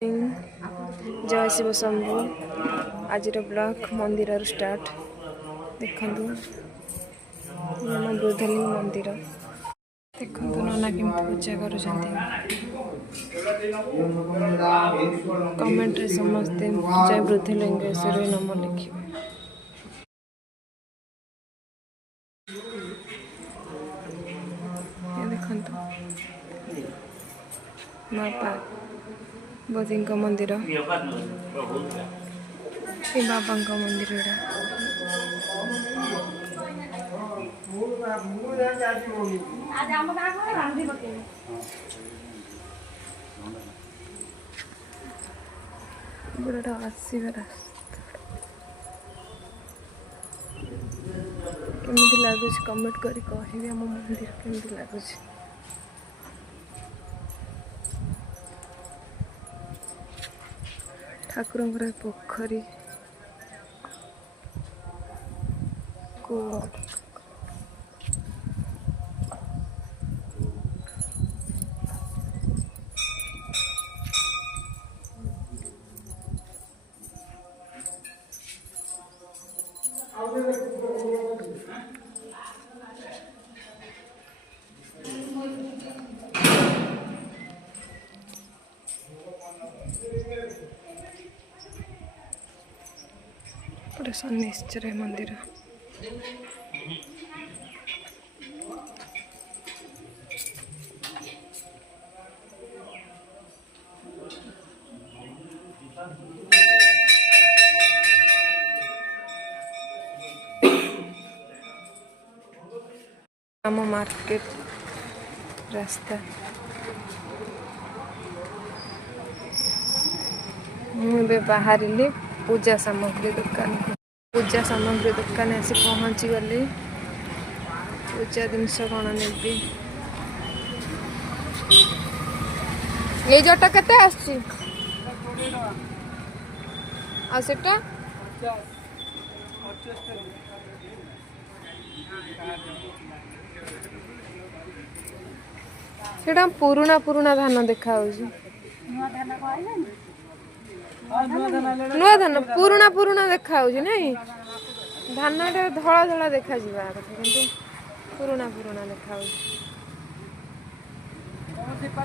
जय शिव शंभु आज ब्लॉक मंदिर स्टार्ट देखु वृद्धलिंग मंदिर देखु नना केमती पूजा कर कमेंट समस्ते जय वृद्धलिंगेश्वरी नम लिखे देखु माता बोधी मंदिर बाबा मंदिर बड़ा आसवा रास्ता केମିତି ଲାଗୁଛି कमेंट करी कहबे हम मंदिर केମିତି ଲାଗୁଛି ठाकुर पोखरी कूल शनिश्चर मंदिर आम मार्केट रास्ता मुझे बाहर पूजा सामग्री दुकान आसी पहुँची गली पूजा जिनस कौन नेबी ये जटा केते आसी आ सेटा सेटा पुराना पुराना धान देखा नुआ धान पुराना पुराना देखा नहीं धान धला धला देखा कथा कि पुराना पुराना देखा देखा